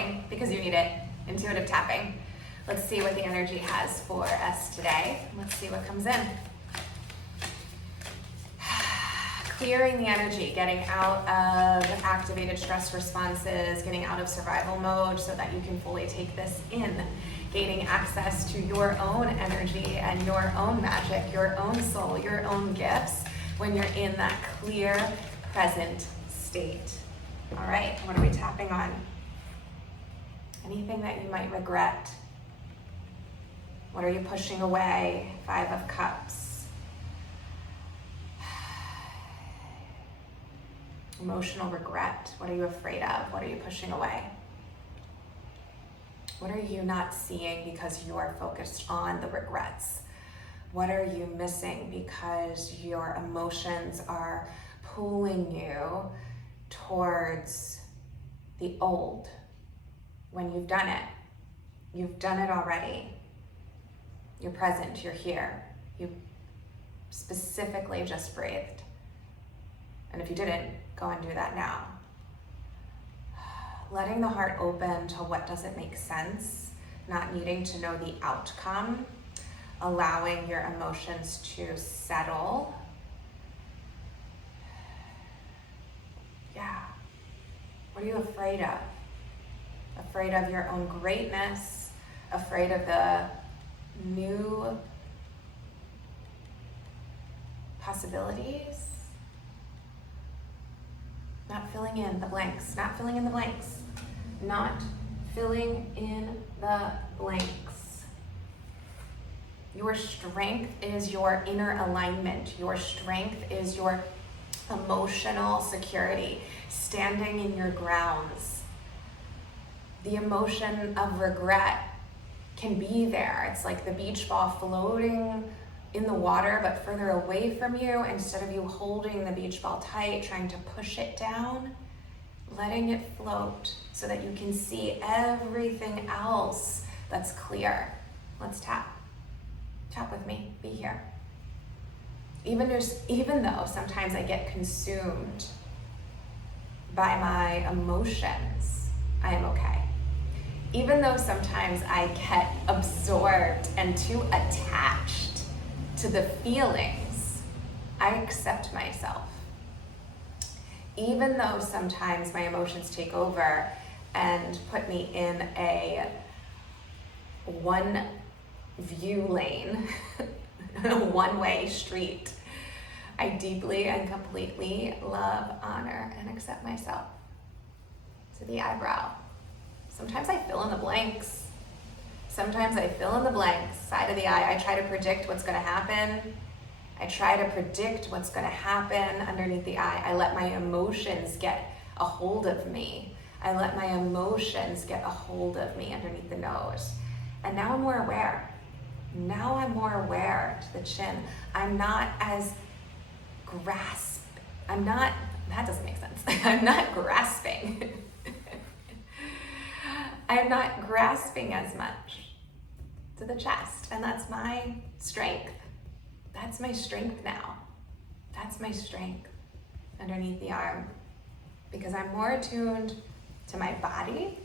tapping because you need it. Intuitive tapping. Let's see what the energy has for us today. Let's see what comes in. Clearing the energy, getting out of activated stress responses, getting out of survival mode so that you can fully take this in. Gaining access to your own energy and your own magic, your own soul, your own gifts when you're in that clear, present state. All right, what are we tapping on? Anything that you might regret. What are you pushing away? 5 of Cups. Emotional regret. What are you afraid of? What are you pushing away? What are you not seeing because you are focused on the regrets? What are you missing because your emotions are pulling you towards the old when you've done it? You've done it already. You're present, you're here. You specifically just breathed. And if you didn't, go and do that now. Letting the heart open to what doesn't make sense, not needing to know the outcome, allowing your emotions to settle. Yeah. What are you afraid of? Afraid of your own greatness, afraid of the new possibilities. Not filling in the blanks, not filling in the blanks, not filling in the blanks. Your strength is your inner alignment. Your strength is your emotional security, standing in your grounds. The emotion of regret can be there. It's like the beach ball floating in the water but further away from you. Instead of you holding the beach ball tight, trying to push it down, letting it float so that you can see everything else that's clear. Let's tap. Tap with me. Be here. Even though sometimes I get consumed by my emotions, I am okay. Even though sometimes I get absorbed and too attached to the feelings, I accept myself. Even though sometimes my emotions take over and put me in a one view lane, a one-way street, I deeply and completely love, honor, and accept myself. To the eyebrow. Sometimes I fill in the blanks. Sometimes I fill in the blanks, side of the eye. I try to predict what's going to happen. I try to predict what's going to happen underneath the eye. I let my emotions get a hold of me. I let my emotions get a hold of me underneath the nose. And now I'm more aware. Now I'm more aware to the chin. I'm not as that doesn't make sense. I'm not grasping. I'm not grasping as much to the chest, and that's my strength. That's my strength now. That's my strength underneath the arm, because I'm more attuned to my body.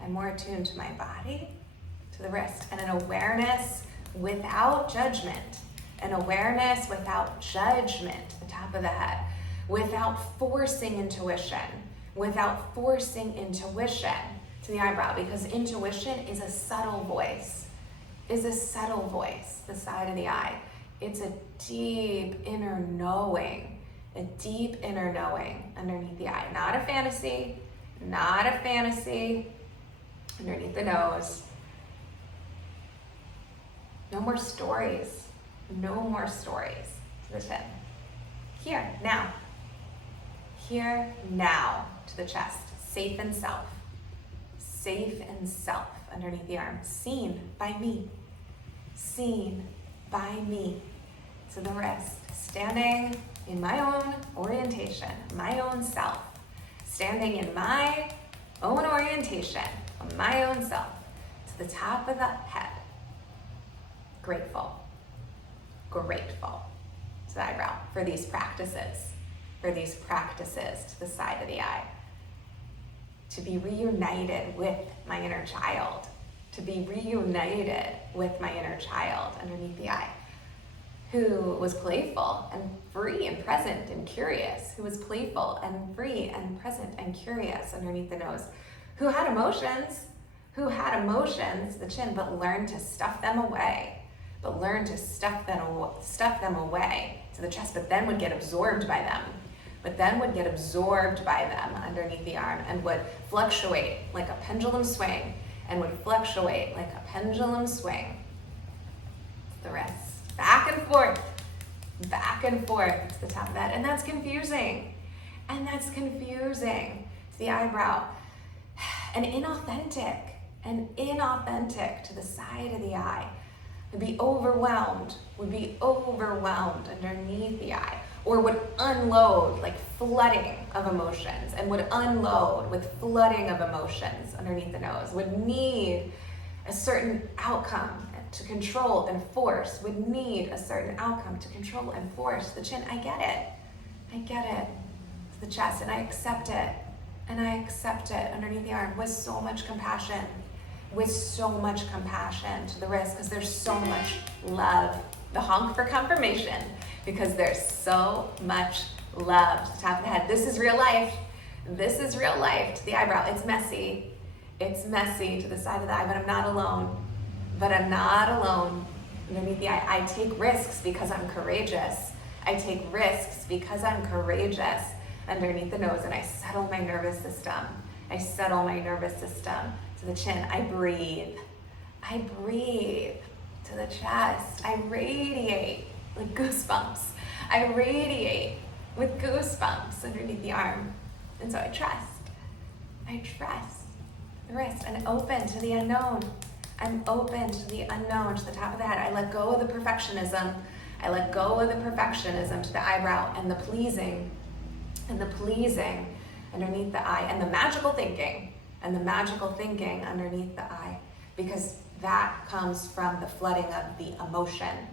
I'm more attuned to my body, to the wrist, and an awareness without judgment. An awareness without judgment, the top of the head, without forcing intuition. Without forcing intuition to the eyebrow, because intuition is a subtle voice, the side of the eye. It's a deep inner knowing underneath the eye. Not a fantasy, underneath the nose. No more stories to the chin. Here, now. To the chest, safe and self underneath the arm, seen by me, to the wrist, standing in my own orientation, my own self, standing in my own orientation, my own self, to the top of the head, grateful to the eyebrow for these practices to the side of the eye, to be reunited with my inner child, to be reunited with my inner child underneath the eye, who was playful and free and present and curious, who was playful and free and present and curious underneath the nose, who had emotions, the chin, but learned to stuff them away, to the chest, but then would get absorbed by them, underneath the arm, and would fluctuate like a pendulum swing, the wrist, back and forth to the top of that, and that's confusing, to the eyebrow, and inauthentic to the side of the eye, would be overwhelmed underneath the eye, or would unload like flooding of emotions, and would unload with flooding of emotions underneath the nose, would need a certain outcome to control and force, the chin. I get it, to the chest, and I accept it, underneath the arm with so much compassion, to the wrist, because there's so much love. The honk for confirmation, because there's so much love to the top of the head. This is real life to the eyebrow. It's messy to the side of the eye, but I'm not alone. Underneath the eye, I take risks because I'm courageous. Underneath the nose, and I settle my nervous system. To the chin. I breathe to the chest. I radiate like goosebumps. I radiate with goosebumps underneath the arm. And so I trust the wrist, and open to the unknown. I'm open to the unknown, to the top of the head. I let go of the perfectionism. To the eyebrow, and the pleasing underneath the eye, and the magical thinking underneath the eye, because that comes from the flooding of the emotion,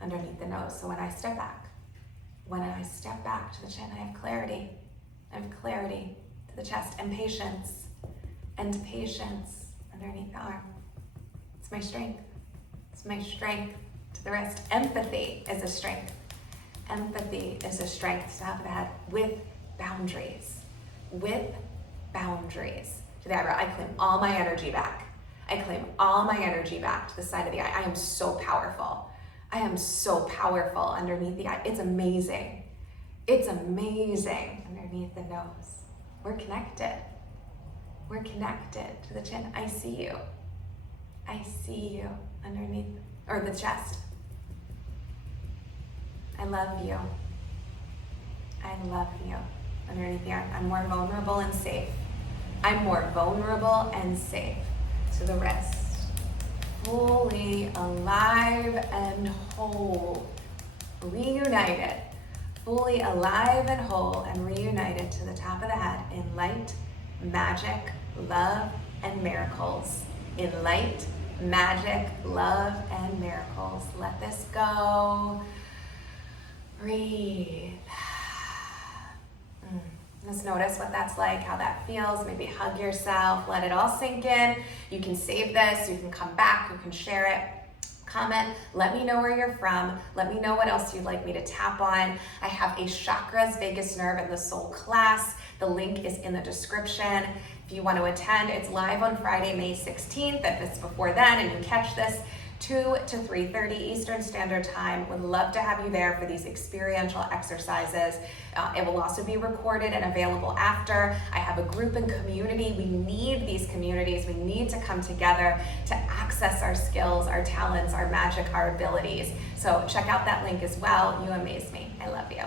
underneath the nose. So when I step back to the chin, I have clarity to the chest, and patience underneath the arm. It's my strength to the wrist. Empathy is a strength to the top of the head, with boundaries to the eyebrow. I claim all my energy back to the side of the eye. I am so powerful underneath the eye. It's amazing underneath the nose. We're connected to the chin. I see you underneath, or the chest. I love you underneath the arm. I'm more vulnerable and safe. To the wrist. Fully alive and whole. Reunited. Fully alive and whole, and reunited to the top of the head in light, magic, love, and miracles. Let this go. Breathe. Just notice what that's like, how that feels. Maybe hug yourself, let it all sink in. You can save this, you can come back, you can share it. Comment, let me know where you're from. Let me know what else you'd like me to tap on. I have a chakras, vagus nerve, and the soul class. The link is in the description. If you want to attend, it's live on Friday, May 16th. If it's before then and you catch this, 2 to 3:30 Eastern Standard Time. Would love to have you there for these experiential exercises. It will also be recorded and available after. I have a group and community. We need these communities. We need to come together to access our skills, our talents, our magic, our abilities. So check out that link as well. You amaze me. I love you.